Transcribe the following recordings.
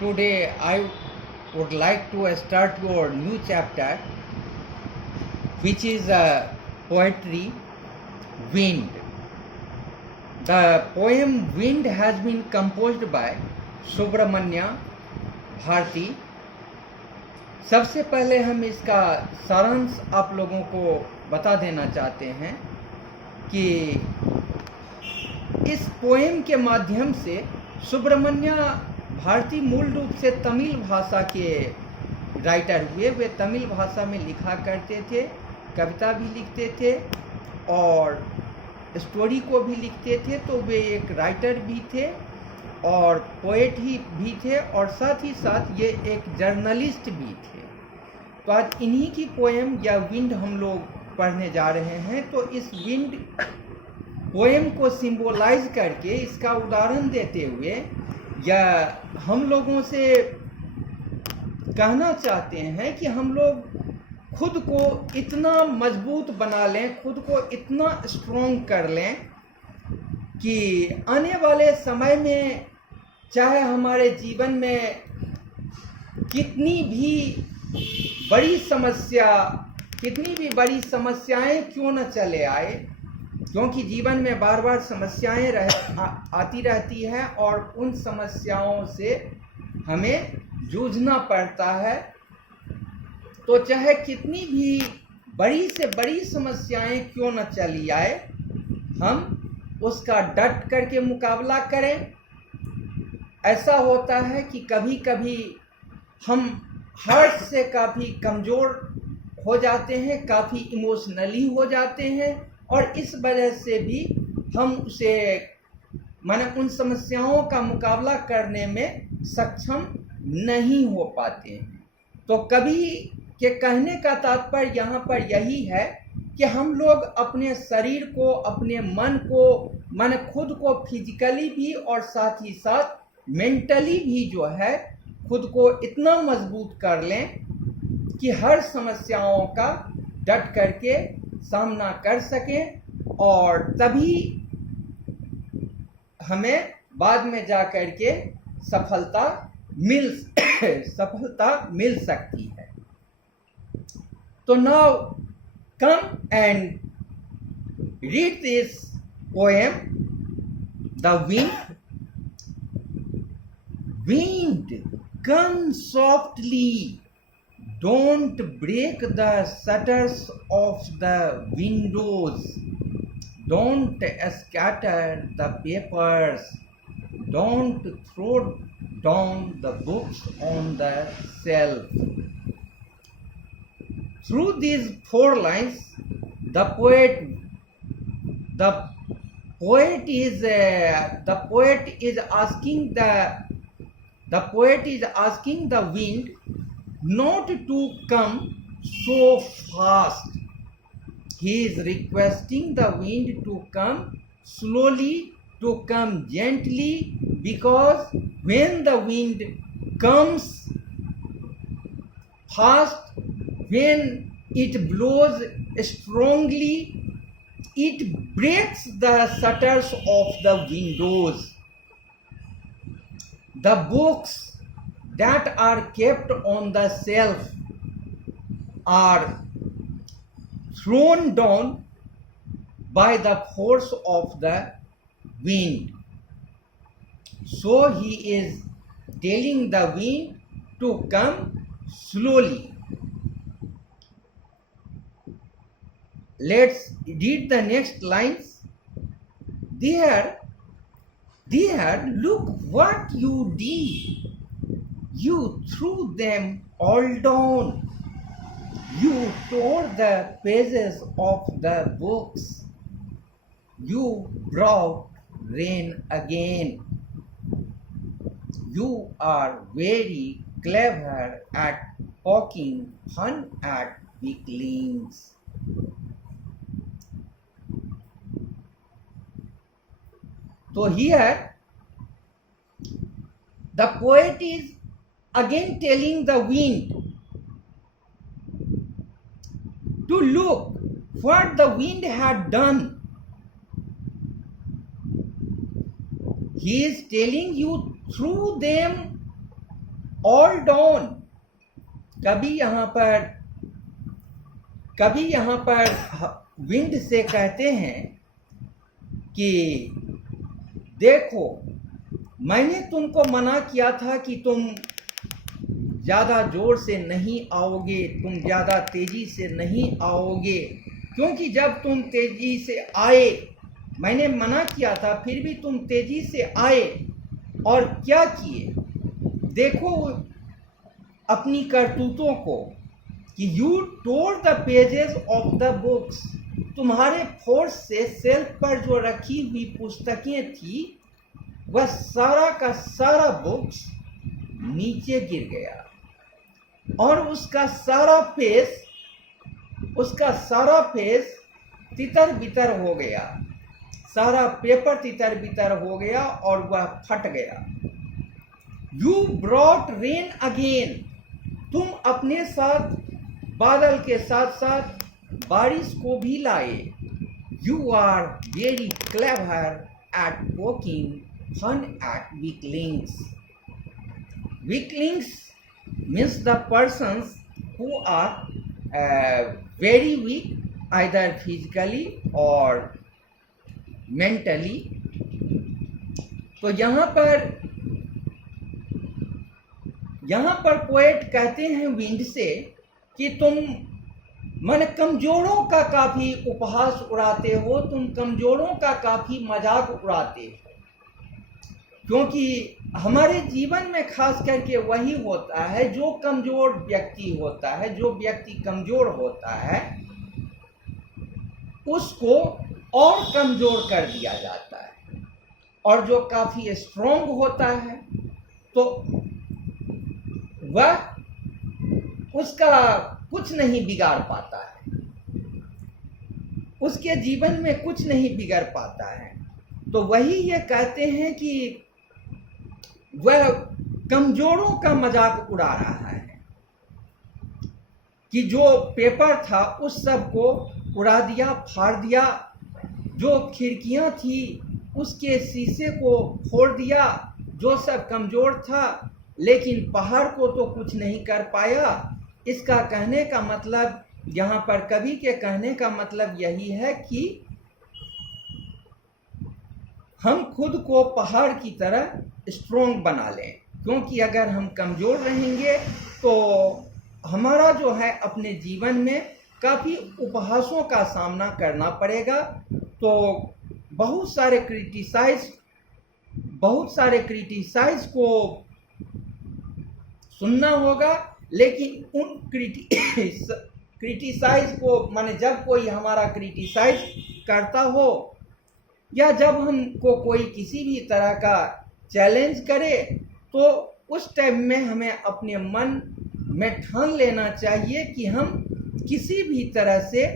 Today I would like to start your new chapter, which is poetry, Wind. The poem Wind has been composed by Subramanya Bharti. सबसे पहले हम इसका सारांश आप लोगों को बता देना चाहते हैं कि इस पोएम के माध्यम से सुब्रमण्य भारती मूल रूप से तमिल भाषा के राइटर हुए। वे तमिल भाषा में लिखा करते थे, कविता भी लिखते थे और स्टोरी को भी लिखते थे। तो वे एक राइटर भी थे और पोएट ही भी थे और साथ ही साथ ये एक जर्नलिस्ट भी थे। तो आज इन्हीं की पोएम या विंड हम लोग पढ़ने जा रहे हैं। तो इस विंड पोएम को सिंबलाइज करके इसका उदाहरण देते हुए या हम लोगों से कहना चाहते हैं कि हम लोग खुद को इतना मजबूत बना लें, खुद को इतना स्ट्रॉन्ग कर लें कि आने वाले समय में चाहे हमारे जीवन में कितनी भी बड़ी समस्याएं क्यों न चले आए, क्योंकि जीवन में बार बार समस्याएं आती रहती हैं और उन समस्याओं से हमें जूझना पड़ता है। तो चाहे कितनी भी बड़ी से बड़ी समस्याएं क्यों न चली आए, हम उसका डट करके मुकाबला करें। ऐसा होता है कि कभी कभी हम हार्ट से काफ़ी कमज़ोर हो जाते हैं, काफ़ी इमोशनली हो जाते हैं और इस वजह से भी हम उन समस्याओं का मुकाबला करने में सक्षम नहीं हो पाते हैं। तो कभी के कहने का तात्पर्य यहाँ पर यही है कि हम लोग अपने शरीर को, अपने मन को, खुद को फिजिकली भी और साथ ही साथ मेंटली भी जो है खुद को इतना मजबूत कर लें कि हर समस्याओं का डट करके सामना कर सकें और तभी हमें बाद में जा कर के सफलता मिल सकती है। तो now come and read this poem the wind come softly, don't break the shutters of the windows, don't scatter the papers, don't throw down the books on the shelf. Through these 4 lines, the poet is asking the wind not to come so fast. He is requesting the wind to come slowly, to come gently, because when the wind comes fast, when it blows strongly, it breaks the shutters of the windows. The books that are kept on the shelf are thrown down by the force of the wind. So he is telling the wind to come slowly. Let's read the next lines. There, look what you did. You threw them all down. You tore the pages of the books. You brought rain again. You are very clever at poking fun at weaklings. So here, the poet is again telling the wind to look what the wind had done. He is telling you through them all down. कभी यहाँ पर wind से कहते हैं कि देखो, मैंने तुमको मना किया था कि तुम ज़्यादा जोर से नहीं आओगे, तुम ज़्यादा तेज़ी से नहीं आओगे, क्योंकि जब तुम तेज़ी से आए, मैंने मना किया था, फिर भी तुम तेज़ी से आए और क्या किए। देखो अपनी करतूतों को कि you tore the pages of the books. तुम्हारे फोर्स से सेल्फ पर जो रखी हुई पुस्तकें थी, वह सारा का सारा बुक्स नीचे गिर गया और उसका सारा फेस तितर बितर हो गया, सारा पेपर तितर बितर हो गया और वह फट गया। You brought rain again. तुम अपने साथ बादल के साथ साथ बारिश को भी लाए। You are very clever at poking fun at weaklings. Weaklings means the persons who are very weak, either physically or mentally. तो यहाँ पर पोएट कहते हैं विंड से कि तुम मन कमजोरों का काफी उपहास उड़ाते हो, तुम कमजोरों का काफी मजाक उड़ाते हो, क्योंकि हमारे जीवन में खास करके वही होता है जो कमजोर व्यक्ति होता है। जो व्यक्ति कमजोर होता है उसको और कमजोर कर दिया जाता है, और जो काफी स्ट्रॉन्ग होता है तो वह उसका कुछ नहीं बिगाड़ पाता है, उसके जीवन में कुछ नहीं बिगड़ पाता है। तो वही ये कहते हैं कि वह कमजोरों का मजाक उड़ा रहा है, कि जो पेपर था उस सब को उड़ा दिया, फाड़ दिया, जो खिड़कियां थी उसके शीशे को फोड़ दिया, जो सब कमजोर था, लेकिन पहाड़ को तो कुछ नहीं कर पाया। इसका कहने का मतलब, यहाँ पर कवि के कहने का मतलब यही है कि हम खुद को पहाड़ की तरह स्ट्रॉन्ग बना लें, क्योंकि अगर हम कमज़ोर रहेंगे तो हमारा जो है अपने जीवन में काफ़ी उपहासों का सामना करना पड़ेगा। तो बहुत सारे क्रिटिसाइज को सुनना होगा, लेकिन उन क्रिटिसाइज को, माने जब कोई हमारा क्रिटिसाइज करता हो या जब हमको कोई किसी भी तरह का चैलेंज करे, तो उस टाइम में हमें अपने मन में ठान लेना चाहिए कि हम किसी भी तरह से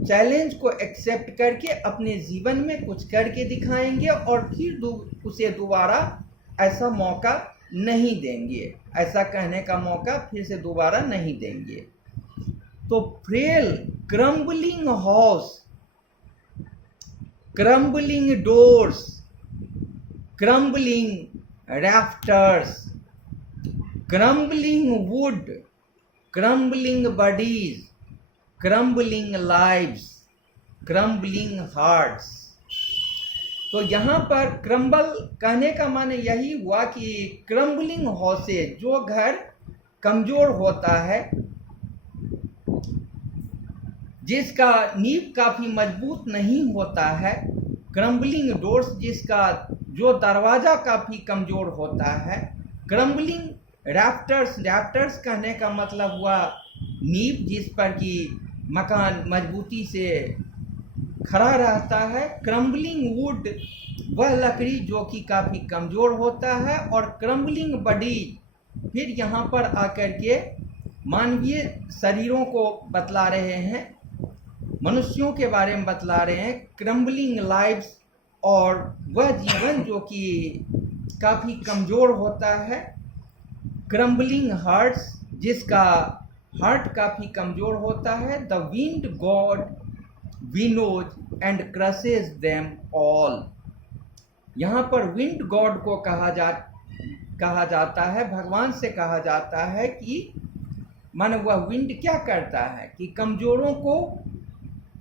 चैलेंज को एक्सेप्ट करके अपने जीवन में कुछ करके दिखाएंगे और फिर उसे दोबारा ऐसा मौका नहीं देंगे, ऐसा कहने का मौका फिर से दोबारा नहीं देंगे। तो frail crumbling house, crumbling doors, crumbling rafters, crumbling wood, crumbling bodies, crumbling lives, crumbling hearts। तो यहाँ पर क्रम्बल कहने का माने यही हुआ कि क्रम्बलिंग हाउसेज, जो घर कमजोर होता है, जिसका नींव काफी मजबूत नहीं होता है, क्रम्बलिंग डोर्स, जिसका जो दरवाजा काफी कमजोर होता है, क्रम्बलिंग रैफ्टर्स, रैफ्टर्स कहने का मतलब हुआ नींव, जिस पर कि मकान मजबूती से खड़ा रहता है। क्रम्बलिंग वुड, वह लकड़ी जो कि काफी कमजोर होता है, और क्रम्बलिंग बॉडी, फिर यहाँ पर आकर के मानवीय शरीरों को बतला रहे हैं, मनुष्यों के बारे में बतला रहे हैं। क्रम्बलिंग लाइव्स, और वह जीवन जो कि काफ़ी कमज़ोर होता है। क्रम्बलिंग हार्ट्स, जिसका हार्ट काफ़ी कमज़ोर होता है। The wind god winnows and crushes them all. यहाँ पर विंड गॉड को कहा जाता है, भगवान से कहा जाता है कि माने वह विंड क्या करता है कि कमजोरों को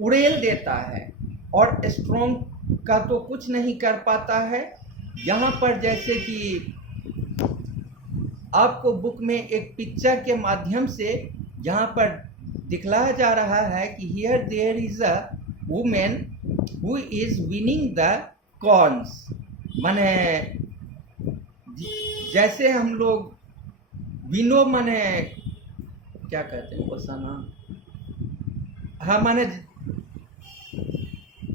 उड़ेल देता है और स्ट्रॉन्ग का तो कुछ नहीं कर पाता है। यहाँ पर जैसे कि आपको बुक में एक पिक्चर के माध्यम से यहाँ पर दिखलाया जा रहा है कि here there is a women who is winning the corns. माने जैसे हम लोग विनो माने क्या कहते हैं वो सना, हाँ माने